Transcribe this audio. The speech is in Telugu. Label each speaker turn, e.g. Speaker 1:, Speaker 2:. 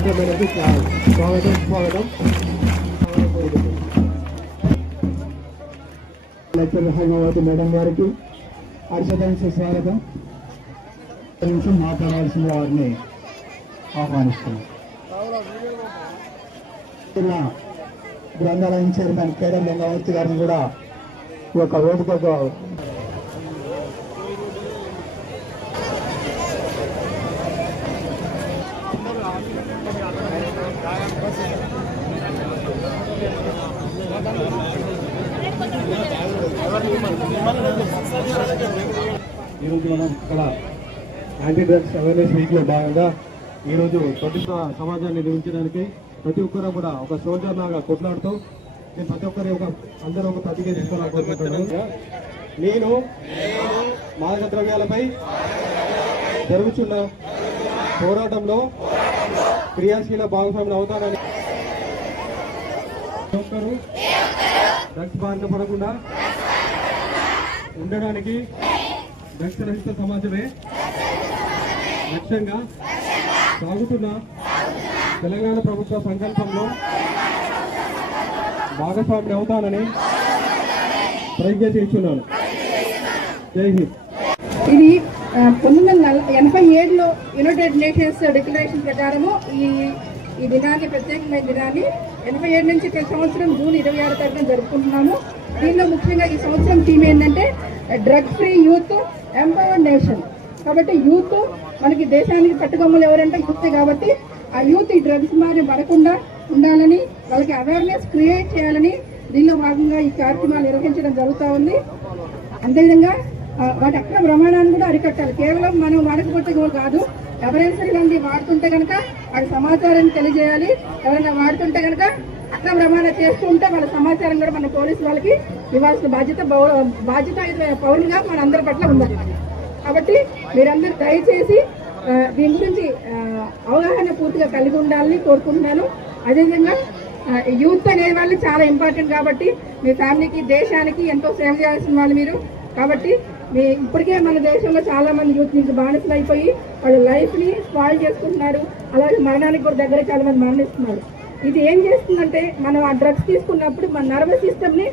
Speaker 1: స్వాగతం స్వాగతం లెక్చర్ హైమావతి మేడం గారికి హర్షదం స్వాగతం నిమిషం మాట్లాడాల్సిన వారిని ఆహ్వానిస్తున్నాం గ్రంథాలయం చైర్మన్ కేరళ లింగవర్తి గారిని కూడా ఈ యొక్క వేదికగా ఈరోజు మనం ఇక్కడ యాంటీ డ్రగ్స్ అవేర్నెస్ వీక్లో భాగంగా ఈరోజు ప్రతిష్ట సమాజాన్ని నిర్మించడానికి ప్రతి ఒక్కరు కూడా ఒక సోల్జర్ లాగా కొట్లాడుతూ నేను ప్రతి ఒక్కరి ఒక అందరూ ఒక ప్రతిజ్ఞ తీసుకోవాలనుకుంటున్నాను నేను మాదక ద్రవ్యాలపై జరుగుతున్న పోరాటంలో క్రియాశీల భాగస్వామిని అవుతానని ప్రతి ఒక్కరూ డ్రగ్స్ బారిన పడకుండా ఉండడానికి డ్రగ్స్ రహిత సమాజమే లక్ష్యంగా సాగుతున్న తెలంగాణ ప్రభుత్వ సంకల్పంలో భాగస్వామి అవుతానని ప్రజ్ఞ చేస్తున్నాను. జై హింద్.
Speaker 2: ఇది పంతొమ్మిది వందల నల- ఎనభై ఏడులో యునైటెడ్ నేషన్స్ డిక్లరేషన్ ప్రకారము ఈ ఈ దినాన్ని ప్రత్యేకమైన దినాన్ని ఎనభై ఏడు నుంచి ప్రతి సంవత్సరం జూన్ ఇరవై ఆరు తారీఖున జరుపుకుంటున్నాము. దీనిలో ముఖ్యంగా ఈ సంవత్సరం థీమ్ ఏంటంటే drug free youth empowered nation. కాబట్టి యూత్ మనకి దేశానికి పట్టుకొమ్మలు ఎవరంటే యూత్ కాబట్టి ఆ యూత్ ఈ డ్రగ్స్ మారి పడకుండా ఉండాలని వాళ్ళకి అవేర్నెస్ క్రియేట్ చేయాలని దీనిలో భాగంగా ఈ కార్యక్రమాలు నిర్వహించడం జరుగుతూ ఉంది. అంతేవిధంగా వాటి అక్కడ ప్రమాణాన్ని కూడా అరికట్టాలి. కేవలం మనం వాడకపోతే కూడా కాదు ఎవరైనా సరే దాన్ని వాడుతుంటే కనుక వాడి సమాచారాన్ని తెలియజేయాలి. ఎవరైనా వాడుతుంటే కనుక అక్రమ రవాణా చేస్తూ ఉంటే వాళ్ళ సమాచారం కూడా మన పోలీసు వాళ్ళకి ఇవ్వాల్సిన బాధ్యత బాధ్యత పౌరులుగా మన అందరి పట్ల ఉండాలి. కాబట్టి మీరందరూ దయచేసి దీని గురించి అవగాహన పూర్తిగా కలిగి ఉండాలని కోరుకుంటున్నాను. అదేవిధంగా యూత్ అనే వాళ్ళు చాలా ఇంపార్టెంట్ కాబట్టి మీ ఫ్యామిలీకి దేశానికి ఎంతో సేవ చేయాల్సిన వాళ్ళు మీరు. కాబట్టి ఇప్పటికే మన దేశంలో చాలా మంది యూత్ నుంచి బానిసలు అయిపోయి వాళ్ళ లైఫ్ని స్పాయిల్ చేసుకుంటున్నారు. అలాగే మరణానికి కూడా దగ్గర చాలా మంది మరణిస్తున్నారు. ఇది ఏం చేస్తుందంటే మనం ఆ డ్రగ్స్ తీసుకున్నప్పుడు మన నర్వస్ సిస్టమ్ని